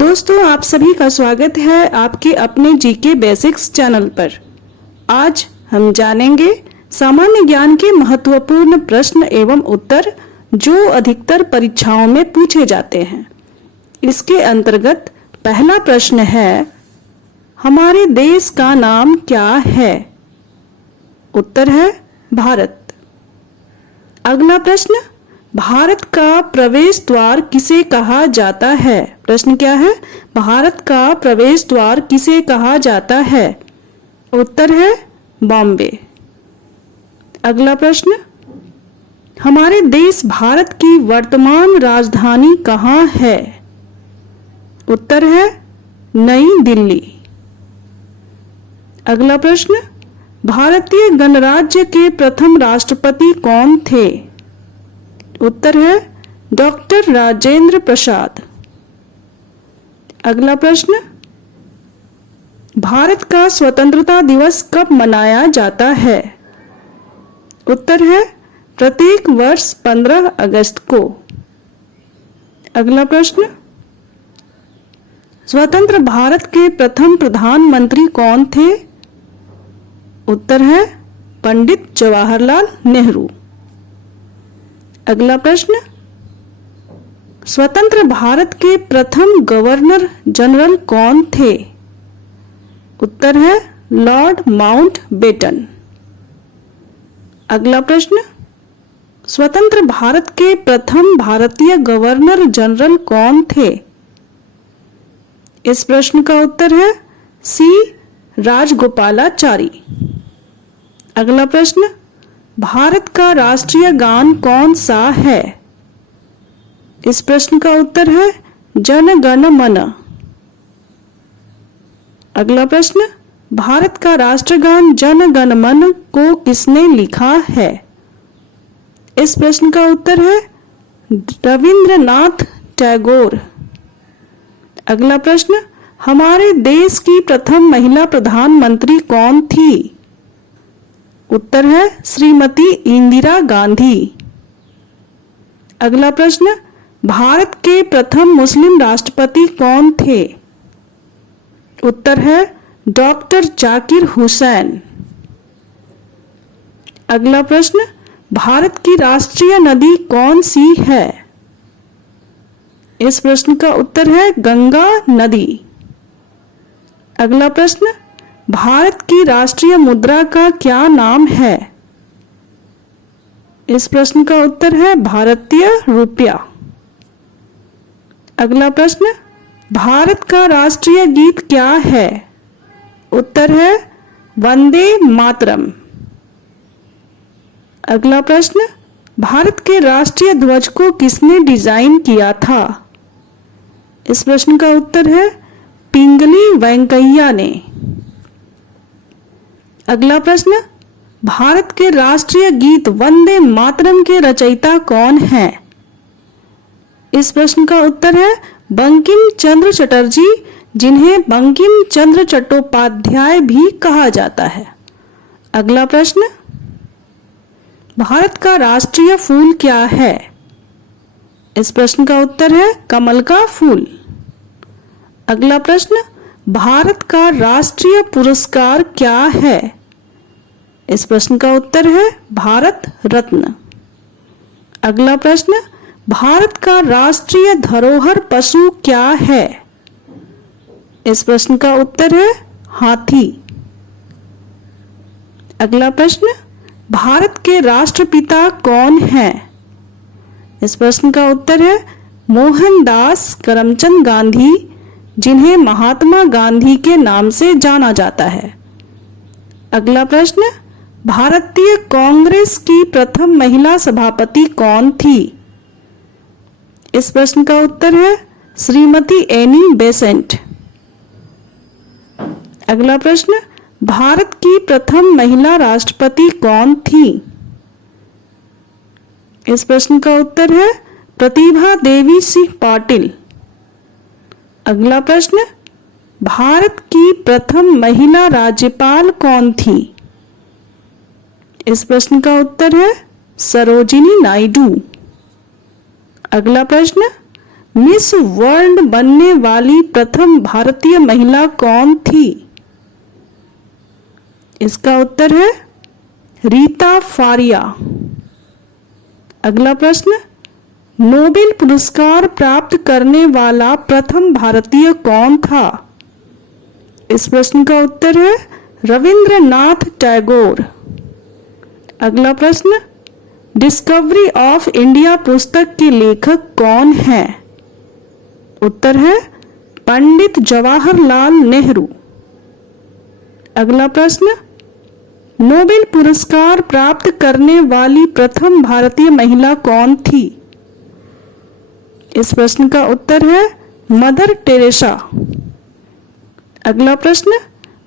दोस्तों, आप सभी का स्वागत है आपके अपने जीके बेसिक्स चैनल पर। आज हम जानेंगे सामान्य ज्ञान के महत्वपूर्ण प्रश्न एवं उत्तर जो अधिकतर परीक्षाओं में पूछे जाते हैं। इसके अंतर्गत पहला प्रश्न है, हमारे देश का नाम क्या है? उत्तर है भारत। अगला प्रश्न, भारत का प्रवेश द्वार किसे कहा जाता है? प्रश्न क्या है? भारत का प्रवेश द्वार किसे कहा जाता है? उत्तर है बॉम्बे। अगला प्रश्न, हमारे देश भारत की वर्तमान राजधानी कहाँ है? उत्तर है नई दिल्ली। अगला प्रश्न, भारतीय गणराज्य के प्रथम राष्ट्रपति कौन थे? उत्तर है डॉक्टर राजेंद्र प्रसाद। अगला प्रश्न, भारत का स्वतंत्रता दिवस कब मनाया जाता है? उत्तर है प्रत्येक वर्ष 15 अगस्त को। अगला प्रश्न, स्वतंत्र भारत के प्रथम प्रधानमंत्री कौन थे? उत्तर है पंडित जवाहरलाल नेहरू। अगला प्रश्न, स्वतंत्र भारत के प्रथम गवर्नर जनरल कौन थे? उत्तर है लॉर्ड माउंटबेटन। अगला प्रश्न, स्वतंत्र भारत के प्रथम भारतीय गवर्नर जनरल कौन थे? इस प्रश्न का उत्तर है सी राजगोपालाचारी। अगला प्रश्न, भारत का राष्ट्रीय गान कौन सा है? इस प्रश्न का उत्तर है जन गण मन। अगला प्रश्न, भारत का राष्ट्रगान जन गण मन को किसने लिखा है? इस प्रश्न का उत्तर है रविंद्रनाथ टैगोर। अगला प्रश्न, हमारे देश की प्रथम महिला प्रधानमंत्री कौन थी? उत्तर है श्रीमती इंदिरा गांधी। अगला प्रश्न, भारत के प्रथम मुस्लिम राष्ट्रपति कौन थे? उत्तर है डॉक्टर जाकिर हुसैन। अगला प्रश्न, भारत की राष्ट्रीय नदी कौन सी है? इस प्रश्न का उत्तर है गंगा नदी। अगला प्रश्न, भारत की राष्ट्रीय मुद्रा का क्या नाम है? इस प्रश्न का उत्तर है भारतीय रुपया। अगला प्रश्न, भारत का राष्ट्रीय गीत क्या है? उत्तर है वंदे मातरम। अगला प्रश्न, भारत के राष्ट्रीय ध्वज को किसने डिजाइन किया था? इस प्रश्न का उत्तर है पिंगली वेंकैया ने। अगला प्रश्न, भारत के राष्ट्रीय गीत वंदे मातरम के रचयिता कौन है? इस प्रश्न का उत्तर है बंकिम चंद्र चटर्जी, जिन्हें बंकिम चंद्र चट्टोपाध्याय भी कहा जाता है। अगला प्रश्न, भारत का राष्ट्रीय फूल क्या है? इस प्रश्न का उत्तर है कमल का फूल। अगला प्रश्न, भारत का राष्ट्रीय पुरस्कार क्या है? इस प्रश्न का उत्तर है भारत रत्न। अगला प्रश्न, भारत का राष्ट्रीय धरोहर पशु क्या है? इस प्रश्न का उत्तर है हाथी। अगला प्रश्न, भारत के राष्ट्रपिता कौन है? इस प्रश्न का उत्तर है मोहनदास करमचंद गांधी, जिन्हें महात्मा गांधी के नाम से जाना जाता है। अगला प्रश्न, भारतीय कांग्रेस की प्रथम महिला सभापति कौन थी? इस प्रश्न का उत्तर है श्रीमती एनी बेसेंट। अगला प्रश्न, भारत की प्रथम महिला राष्ट्रपति कौन थी? इस प्रश्न का उत्तर है प्रतिभा देवी सिंह पाटिल। अगला प्रश्न, भारत की प्रथम महिला राज्यपाल कौन थी? इस प्रश्न का उत्तर है सरोजिनी नायडू। अगला प्रश्न, मिस वर्ल्ड बनने वाली प्रथम भारतीय महिला कौन थी? इसका उत्तर है रीता फारिया। अगला प्रश्न, नोबेल पुरस्कार प्राप्त करने वाला प्रथम भारतीय कौन था? इस प्रश्न का उत्तर है रविंद्रनाथ टैगोर। अगला प्रश्न, डिस्कवरी ऑफ इंडिया पुस्तक के लेखक कौन हैं? उत्तर है पंडित जवाहरलाल नेहरू। अगला प्रश्न, नोबेल पुरस्कार प्राप्त करने वाली प्रथम भारतीय महिला कौन थी? इस प्रश्न का उत्तर है मदर टेरेसा। अगला प्रश्न,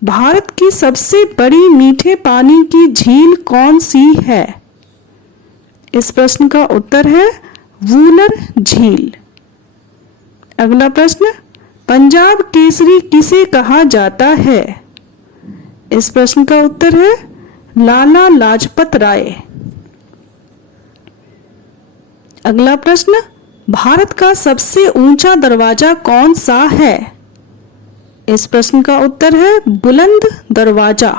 भारत की सबसे बड़ी मीठे पानी की झील कौन सी है? इस प्रश्न का उत्तर है वूलर झील। अगला प्रश्न, पंजाब केसरी किसे कहा जाता है? इस प्रश्न का उत्तर है लाला लाजपत राय। अगला प्रश्न, भारत का सबसे ऊंचा दरवाजा कौन सा है? इस प्रश्न का उत्तर है बुलंद दरवाजा।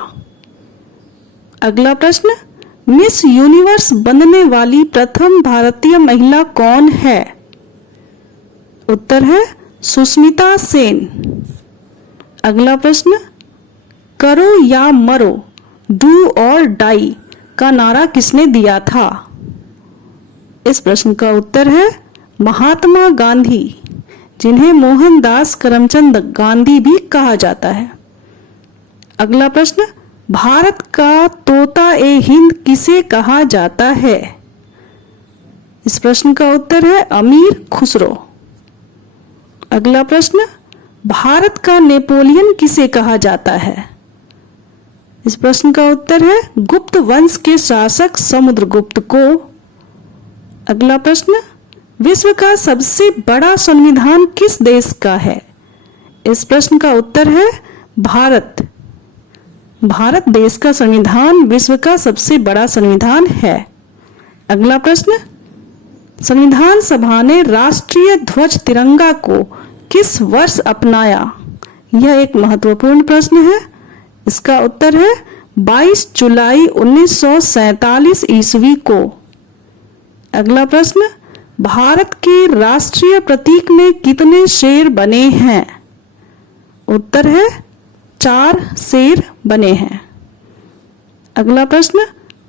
अगला प्रश्न, मिस यूनिवर्स बनने वाली प्रथम भारतीय महिला कौन है? उत्तर है सुष्मिता सेन। अगला प्रश्न, करो या मरो, डू और डाई का नारा किसने दिया था? इस प्रश्न का उत्तर है महात्मा गांधी, जिन्हें मोहनदास करमचंद गांधी भी कहा जाता है। अगला प्रश्न, भारत का तोता ए हिंद किसे कहा जाता है? इस प्रश्न का उत्तर है अमीर खुसरो। अगला प्रश्न, भारत का नेपोलियन किसे कहा जाता है? इस प्रश्न का उत्तर है गुप्त वंश के शासक समुद्रगुप्त को। अगला प्रश्न, विश्व का सबसे बड़ा संविधान किस देश का है? इस प्रश्न का उत्तर है भारत। भारत देश का संविधान विश्व का सबसे बड़ा संविधान है। अगला प्रश्न, संविधान सभा ने राष्ट्रीय ध्वज तिरंगा को किस वर्ष अपनाया? यह एक महत्वपूर्ण प्रश्न है। इसका उत्तर है 22 जुलाई 1947 ईस्वी को। अगला प्रश्न, भारत के राष्ट्रीय प्रतीक में कितने शेर बने हैं? उत्तर है 4 शेर बने हैं। अगला प्रश्न,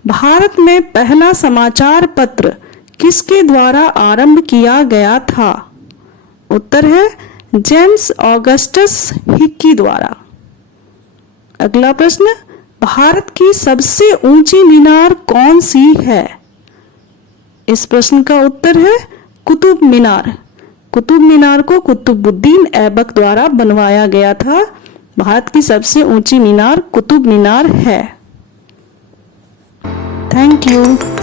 भारत में पहला समाचार पत्र किसके द्वारा आरंभ किया गया था? उत्तर है जेम्स ऑगस्टस हिक्की द्वारा। अगला प्रश्न, भारत की सबसे ऊंची मीनार कौन सी है? इस प्रश्न का उत्तर है कुतुब मीनार। कुतुब मीनार को कुतुबुद्दीन ऐबक द्वारा बनवाया गया था। भारत की सबसे ऊंची मीनार कुतुब मीनार है। Thank you.